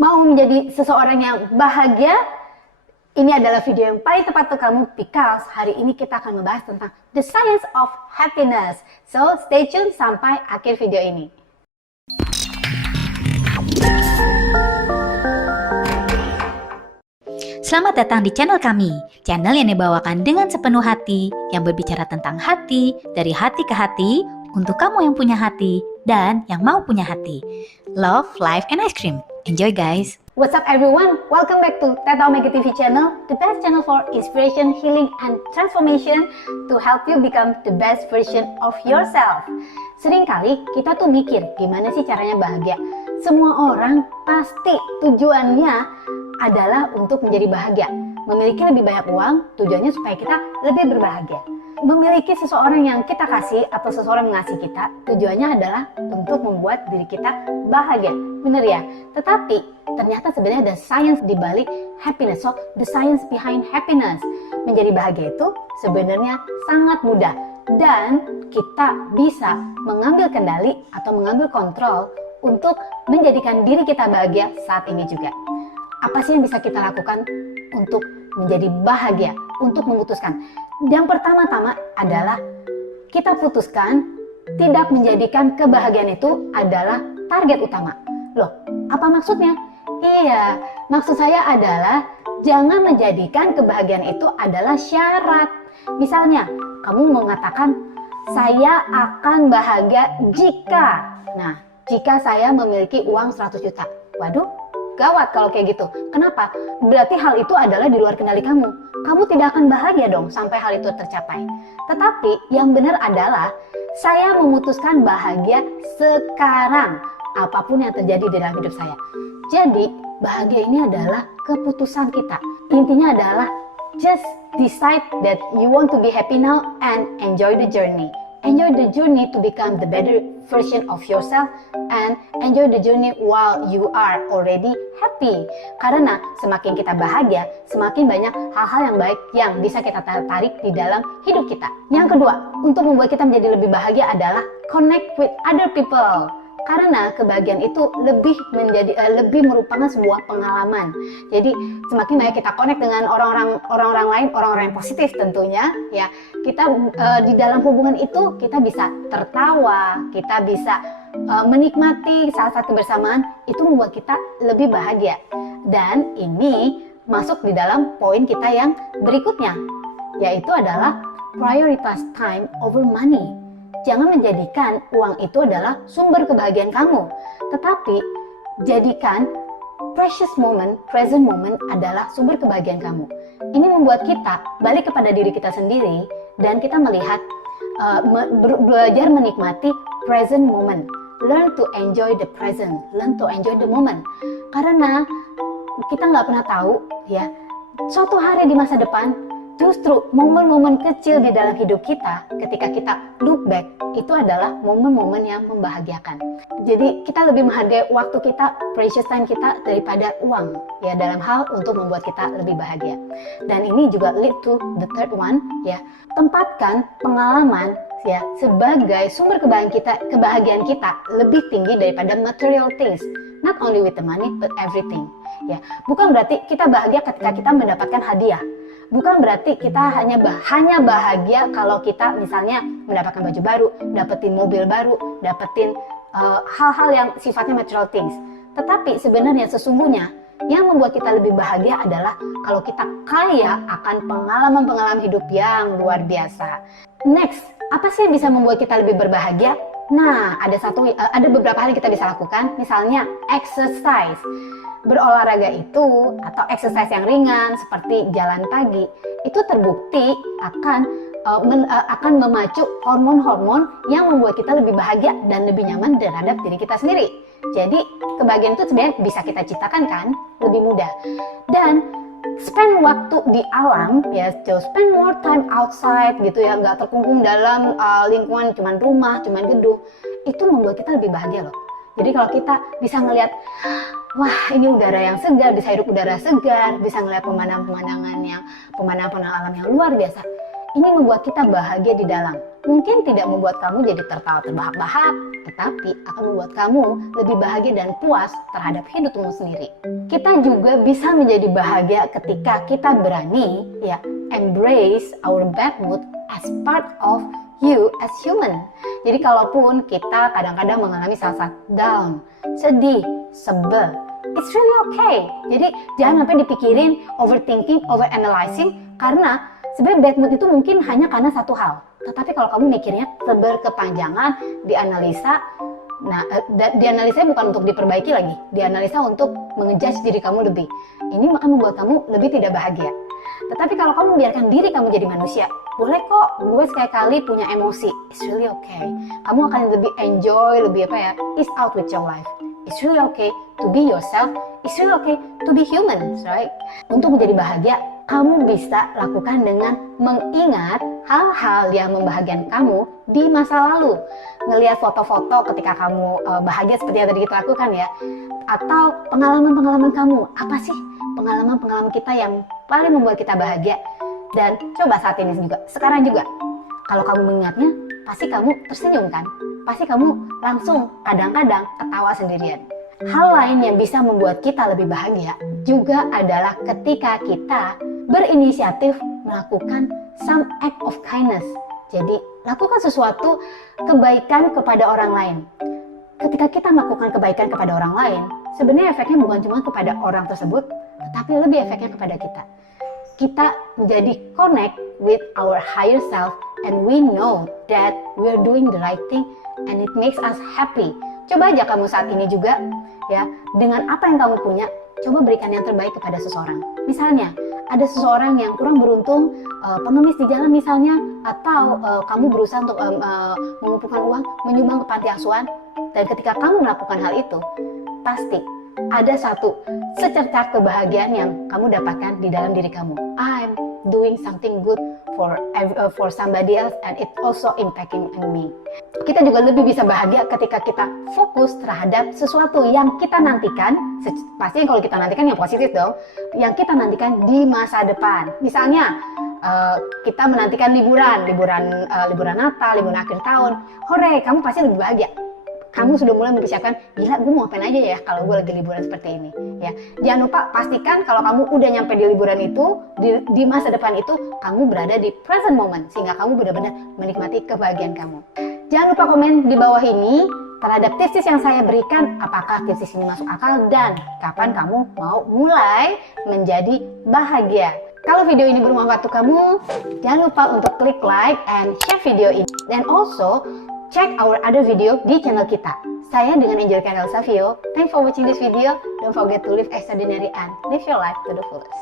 Mau menjadi seseorang yang bahagia? Ini adalah video yang paling tepat untuk kamu because hari ini kita akan membahas tentang the science of happiness. So, stay tune sampai akhir video ini. Selamat datang di channel kami, channel yang dibawakan dengan sepenuh hati, yang berbicara tentang hati, dari hati ke hati, untuk kamu yang punya hati, dan yang mau punya hati. Love, life, and ice cream. Enjoy guys! What's up everyone? Welcome back to Teta Omega TV channel, the best channel for inspiration, healing, and transformation to help you become the best version of yourself. Seringkali kita tuh mikir, gimana sih caranya bahagia? Semua orang pasti tujuannya adalah untuk menjadi bahagia. Memiliki lebih banyak uang, tujuannya supaya kita lebih berbahagia. Memiliki seseorang yang kita kasih atau seseorang mengasihi kita, tujuannya adalah untuk membuat diri kita bahagia. Bener ya? Tetapi ternyata sebenarnya ada science di balik happiness. So, the science behind happiness. Menjadi bahagia itu sebenarnya sangat mudah. Dan kita bisa mengambil kendali atau mengambil kontrol untuk menjadikan diri kita bahagia saat ini juga. Apa sih yang bisa kita lakukan untuk menjadi bahagia, untuk memutuskan? Yang pertama-tama adalah kita putuskan tidak menjadikan kebahagiaan itu adalah target utama. Loh, apa maksudnya? Iya, maksud saya adalah jangan menjadikan kebahagiaan itu adalah syarat. Misalnya, kamu mengatakan, saya akan bahagia jika. Nah, jika saya memiliki uang 100 juta. Waduh, gawat kalau kayak gitu. Kenapa? Berarti hal itu adalah di luar kendali kamu. Kamu tidak akan bahagia dong sampai hal itu tercapai. Tetapi yang benar adalah saya memutuskan bahagia sekarang. Apapun yang terjadi di dalam hidup saya. Jadi bahagia ini adalah keputusan kita. Intinya adalah just decide that you want to be happy now and enjoy the journey. Enjoy the journey to become the better version of yourself and enjoy the journey while you are already happy. Karena semakin kita bahagia, semakin banyak hal-hal yang baik yang bisa kita tarik di dalam hidup kita. Yang kedua, untuk membuat kita menjadi lebih bahagia adalah connect with other people. Karena kebahagiaan itu lebih merupakan sebuah pengalaman. Jadi semakin banyak kita connect dengan orang-orang lain, orang-orang yang positif tentunya, ya kita di dalam hubungan itu kita bisa tertawa, kita bisa menikmati saat-saat kebersamaan, itu membuat kita lebih bahagia. Dan ini masuk di dalam poin kita yang berikutnya, yaitu adalah prioritize time over money. Jangan menjadikan uang itu adalah sumber kebahagiaan kamu, tetapi jadikan precious moment, present moment adalah sumber kebahagiaan kamu. Ini membuat kita balik kepada diri kita sendiri dan kita melihat, belajar menikmati present moment. Learn to enjoy the present, learn to enjoy the moment. Karena kita nggak pernah tahu ya, suatu hari di masa depan justru momen-momen kecil di dalam hidup kita ketika kita look back itu adalah momen-momen yang membahagiakan. Jadi kita lebih menghargai waktu kita, precious time kita daripada uang ya, dalam hal untuk membuat kita lebih bahagia. Dan ini juga lead to the third one ya, tempatkan pengalaman ya sebagai sumber kebahagiaan kita lebih tinggi daripada material things. Not only with the money but everything ya. Bukan berarti kita bahagia ketika kita mendapatkan hadiah. Bukan berarti kita hanya bahagia kalau kita misalnya mendapatkan baju baru, dapetin mobil baru, dapetin hal-hal yang sifatnya material things. Tetapi sebenarnya sesungguhnya yang membuat kita lebih bahagia adalah kalau kita kaya akan pengalaman-pengalaman hidup yang luar biasa. Next, apa sih yang bisa membuat kita lebih berbahagia? Nah, ada beberapa hal yang kita bisa lakukan, misalnya exercise. Berolahraga itu atau exercise yang ringan seperti jalan pagi itu terbukti akan memacu hormon-hormon yang membuat kita lebih bahagia dan lebih nyaman terhadap diri kita sendiri. Jadi kebahagiaan itu sebenarnya bisa kita ciptakan kan lebih mudah. Dan spend waktu di alam ya, spend more time outside gitu ya, nggak terkungkung dalam lingkungan cuman rumah, cuman gedung. Itu membuat kita lebih bahagia loh. Jadi kalau kita bisa ngelihat, wah ini udara yang segar, bisa hidup udara segar, bisa ngelihat pemandangan alam yang luar biasa. Ini membuat kita bahagia di dalam. mungkin tidak membuat kamu jadi tertawa terbahak-bahak, tetapi akan membuat kamu lebih bahagia dan puas terhadap hidupmu sendiri. Kita juga bisa menjadi bahagia ketika kita berani embrace our bad mood as part of you as human. Jadi kalaupun kita kadang-kadang mengalami saat-saat down, sedih, sebel, it's really okay. Jadi jangan sampai dipikirin, overthinking, overanalyzing, karena sebenarnya bad mood itu mungkin hanya karena satu hal. Tetapi kalau kamu mikirnya berkepanjangan, dianalisa, dianalisa bukan untuk diperbaiki lagi, dianalisa untuk mengejudge diri kamu lebih. Ini akan membuat kamu lebih tidak bahagia. Tetapi kalau kamu membiarkan diri kamu jadi manusia, boleh kok gue sekali-kali punya emosi, it's really okay. Kamu akan lebih enjoy, lebih ease out with your life. It's really okay to be yourself. It's really okay to be human, right? Untuk menjadi bahagia, kamu bisa lakukan dengan mengingat hal-hal yang membahagiakan kamu di masa lalu. Ngelihat foto-foto ketika kamu bahagia seperti yang tadi kita lakukan ya. Atau pengalaman-pengalaman kamu. Apa sih pengalaman-pengalaman kita yang paling membuat kita bahagia? Dan coba saat ini juga, sekarang juga. Kalau kamu mengingatnya, pasti kamu tersenyum kan? Pasti kamu langsung kadang-kadang ketawa sendirian. Hal lain yang bisa membuat kita lebih bahagia juga adalah ketika kita berinisiatif melakukan some act of kindness. Jadi, lakukan sesuatu kebaikan kepada orang lain. Ketika kita melakukan kebaikan kepada orang lain, sebenarnya efeknya bukan cuma kepada orang tersebut, tetapi lebih efeknya kepada kita. Kita menjadi connect with our higher self and we know that we're doing the right thing and it makes us happy. Coba aja kamu saat ini juga ya, dengan apa yang kamu punya, coba berikan yang terbaik kepada seseorang. Misalnya, ada seseorang yang kurang beruntung, pengemis di jalan misalnya, atau kamu berusaha untuk mengumpulkan uang, menyumbang ke panti asuhan, dan ketika kamu melakukan hal itu, pasti ada satu secercah kebahagiaan yang kamu dapatkan di dalam diri kamu. I'm doing something good for somebody else and it also impacting me. Kita juga lebih bisa bahagia ketika kita fokus terhadap sesuatu yang kita nantikan. Pasti kalau kita nantikan yang positif dong, yang kita nantikan di masa depan. Misalnya kita menantikan liburan Natal, liburan akhir tahun. Hore, kamu pasti lebih bahagia. Kamu sudah mulai mempersiapkan, gila gue mau ngapain aja ya kalau gue lagi liburan seperti ini ya. Jangan lupa pastikan kalau kamu udah nyampe di liburan itu, di masa depan itu, kamu berada di present moment sehingga kamu benar-benar menikmati kebahagiaan kamu. Jangan lupa komen di bawah ini terhadap tips yang saya berikan, apakah tips ini masuk akal dan kapan kamu mau mulai menjadi bahagia. Kalau video ini bermanfaat untuk kamu, jangan lupa untuk klik like and share video ini. Dan also, check our other video di channel kita. Saya dengan Angelica Del Savio. Thanks for watching this video. Don't forget to live extraordinary and live your life to the fullest.